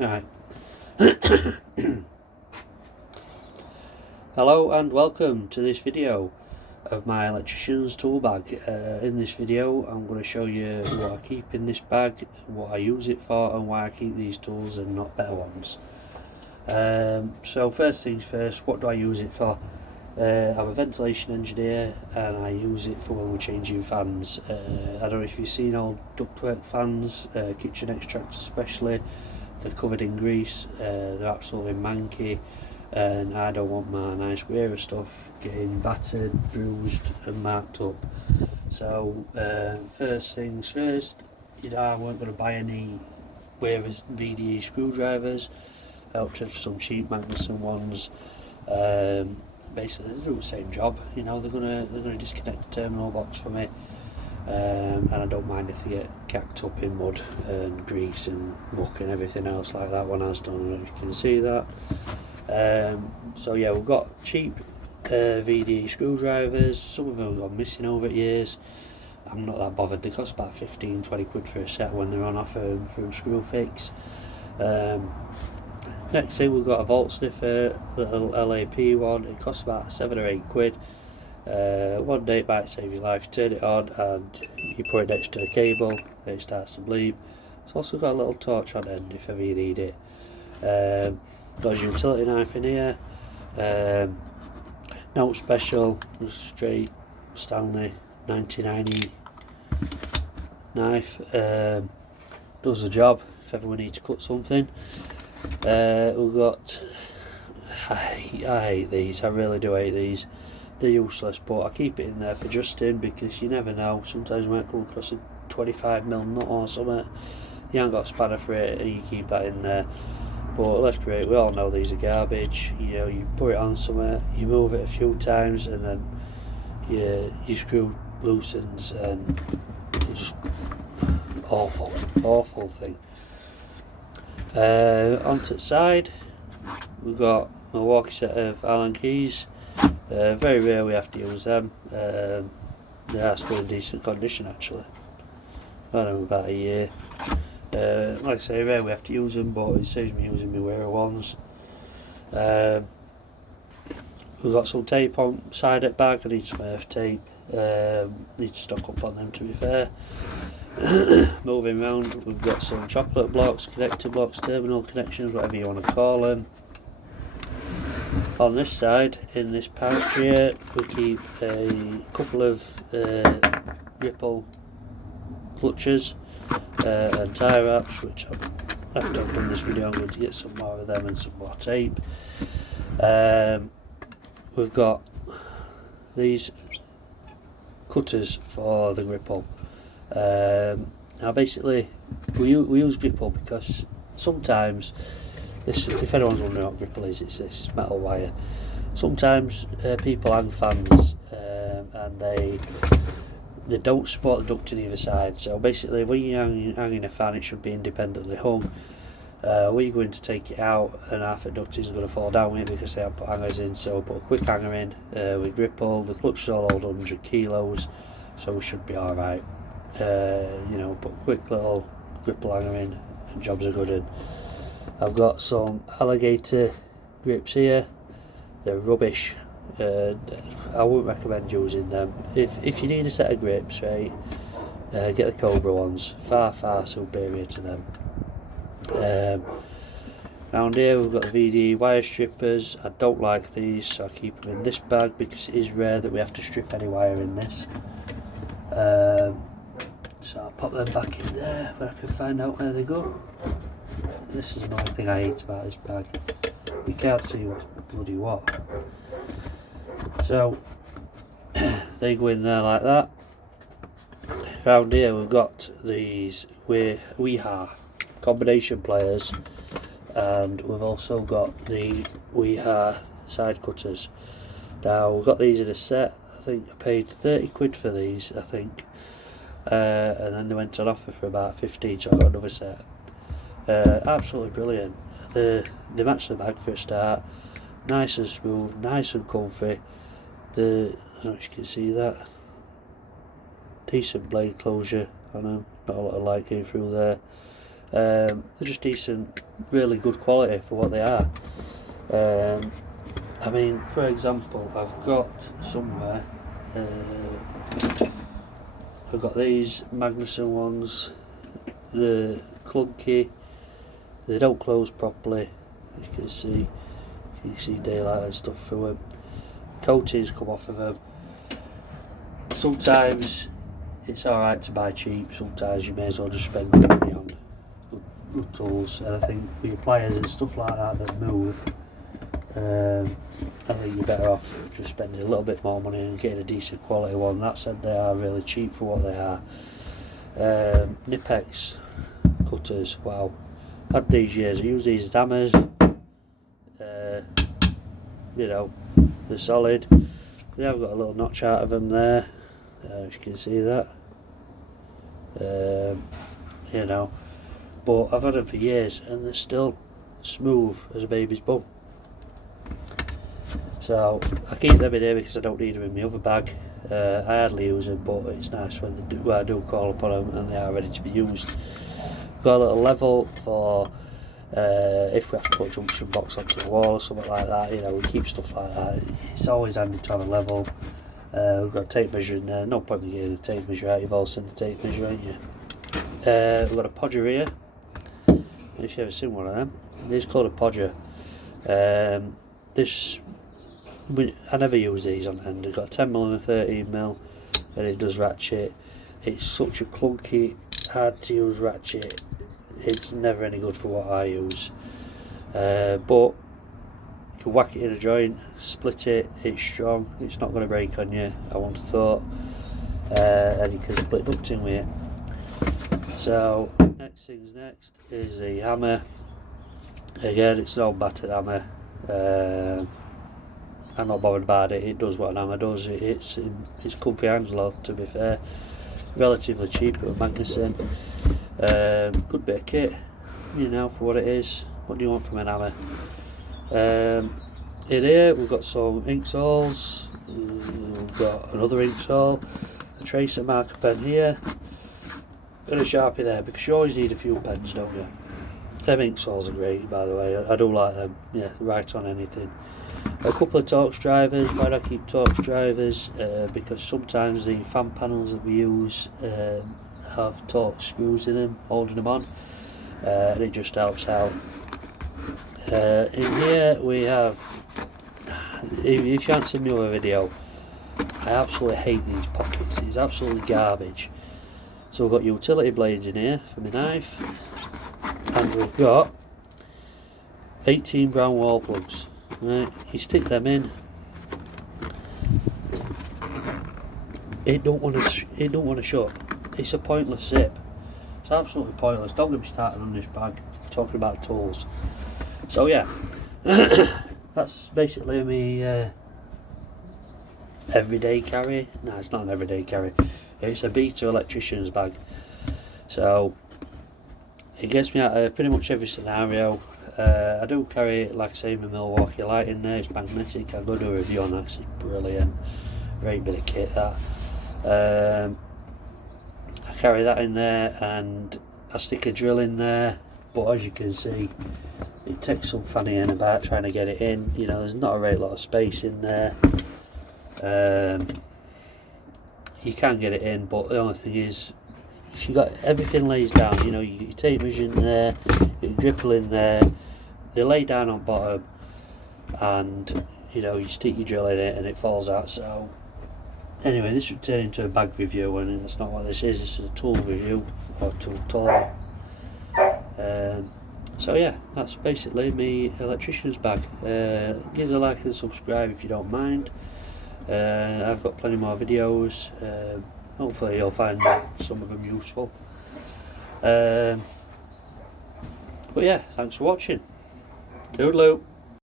Alright. Hello and welcome to this video of my Electricians tool bag. In this video I'm going to show you what I keep in this bag, what I use it for, and why I keep these tools and not better ones. So first things first, what do I use it for? I'm a ventilation engineer and I use it for when we're changing fans. I don't know if you've seen old ductwork fans, kitchen extractors especially. They're covered in grease, they're absolutely manky, and I don't want my nice wearer stuff getting battered, bruised and marked up. So first things first, I weren't going to buy any wearer VDE screwdrivers. I opted for some cheap Magnuson ones. Basically they do the same job, they're gonna disconnect the terminal box for me, and I don't mind if they get cacked up in mud and grease and muck and everything else like that one has done. I don't know if you can see that. So yeah, we've got cheap VDE screwdrivers. Some of them have gone missing over the years. I'm not that bothered. They cost about 15-20 quid for a set when they're on offer from Screwfix. Next thing, we've got a volt sniffer, little LAP one. It costs about 7 or 8 quid. One day it might save your life. Turn it on and you put it next to a cable and it starts to bleed. It's also got a little torch on end if ever you need it. Got a utility knife in here. Note special, straight Stanley 99E knife. Does the job if ever we need to cut something. We've got, I hate these, I really do hate these. They're useless, but I keep it in there for just in, because you never know, sometimes you might come across a 25mm nut or something, you haven't got a spanner for it and you keep that in there. But let's be real, we all know these are garbage. You put it on somewhere, you move it a few times and then your screw loosens and it's just awful thing. Onto the side, we've got a Milwaukee set of Allen keys. Very rare we have to use them. They are still in decent condition actually. I've had them about a year. Like I say, rare we have to use them, but it saves me using my wearer ones. We've got some tape on side at bag. I need some earth tape. Need to stock up on them, to be fair. Moving around, we've got some chocolate blocks, connector blocks, terminal connections, whatever you want to call them. On this side, in this pouch here, we keep a couple of Ripple clutches and tie wraps, which after I've done this video I'm going to get some more of them and some more tape. We've got these cutters for the Ripple. Now basically we use gripple because sometimes, if anyone's wondering what gripple is, it's this metal wire. Sometimes people hang fans and they don't support the duct in either side, so basically when you're hanging a fan it should be independently hung. When you're going to take it out and half the duct isn't going to fall down with it because they haven't put hangers in, so put a quick hanger in with gripple. The clutch is all hold 100 kilos, so we should be alright. Put a quick little gripple hanger in and jobs are good. And I've got some alligator grips here. They're rubbish. I wouldn't recommend using them. If you need a set of grips, right, get the Cobra ones. Far superior to them. Round here we've got the VDE wire strippers. I don't like these, so I keep them in this bag because it is rare that we have to strip any wire in this. So I'll pop them back in there where I can find out where they go. This is another thing I hate about this bag. You can't see what's bloody what. So they go in there like that. Round here we've got these Weha combination pliers, and we've also got the Weha side cutters. Now we've got these in a set. I think I paid 30 quid for these, I think. And then they went on offer for about 15, so I got another set. Absolutely brilliant. They match the bag for a start. Nice and smooth, nice and comfy. I don't know if you can see that. Decent blade closure. I know, not a lot of light going through there. They're just decent, really good quality for what they are. I mean, for example, I've got somewhere, I've got these Magnuson ones. They're clunky, they don't close properly, you can see daylight and stuff through them. Coatings come off of them. Sometimes it's alright to buy cheap, sometimes you may as well just spend the money on good tools, and I think with your pliers and stuff like that move, I think you're better off just spending a little bit more money and getting a decent quality one. That said, they are really cheap for what they are. Nipex cutters, wow, I've had these years. I use these as hammers. You know, they're solid. They have got a little notch out of them there, as you can see that. You know, but I've had them for years and they're still smooth as a baby's bum. So I keep them in here because I don't need them in my other bag. I hardly use them, but it's nice when I do call upon them and they are ready to be used. Got a little level for if we have to put a junction box onto the wall or something like that. You know, we keep stuff like that. It's always handy to have a level. We've got a tape measure in there. No point in getting a tape measure out. You've all seen the tape measure, haven't you? We've got a podger here. If you've ever seen one of them, it's called a podger. I never use these on hand. I've got a 10mm and a 13mm, and it does ratchet. It's such a clunky, hard to use ratchet. It's never any good for what I use. But you can whack it in a joint, split it. It's strong. It's not going to break on you, I once thought. And you can split ducting with it. So next things next is the hammer. Again, it's an old battered hammer. I'm not bothered about it. It does what an hammer does. It's comfy handle, to be fair. Relatively cheap at Magnuson. Good bit of kit, you know, for what it is. What do you want from an hammer? In here we've got some ink saws. We've got another ink saw, a tracer marker pen here, and a Sharpie there, because you always need a few pens, don't you? Them ink saws are great, by the way. I do like them. Yeah, right on anything. A couple of Torx drivers. Why do I keep Torx drivers? Because sometimes the fan panels that we use have Torx screws in them, holding them on, and it just helps out. In here we have, if you haven't seen my other video, I absolutely hate these pockets. It's absolutely garbage. So we've got utility blades in here for my knife, and we've got 18 brown wall plugs. Right, you stick them in. It don't want to shut. It's a pointless zip. It's absolutely pointless. Don't get me started on this bag. I'm talking about tools. So yeah, that's basically me everyday carry. No, it's not an everyday carry. It's a beta electrician's bag. So it gets me out of pretty much every scenario. I do carry, like I say, my Milwaukee light in there. It's magnetic. I'll go do a review on that. It's brilliant. Great bit of kit, that. I carry that in there, and I stick a drill in there, but as you can see, it takes some fannying about trying to get it in. You know, there's not a great lot of space in there. You can get it in, but the only thing is, if you got everything lays down, you know, you get your tape measure in there, your gripple in there, they lay down on bottom, and you know, you stick your drill in it and it falls out. So anyway, this would turn into a bag review, and that's not what this is. This is a tool review, or tool tour. So yeah, that's basically me electrician's bag. Give us a like and subscribe if you don't mind. I've got plenty more videos. Hopefully you'll find some of them useful. But yeah, thanks for watching. Toodaloo.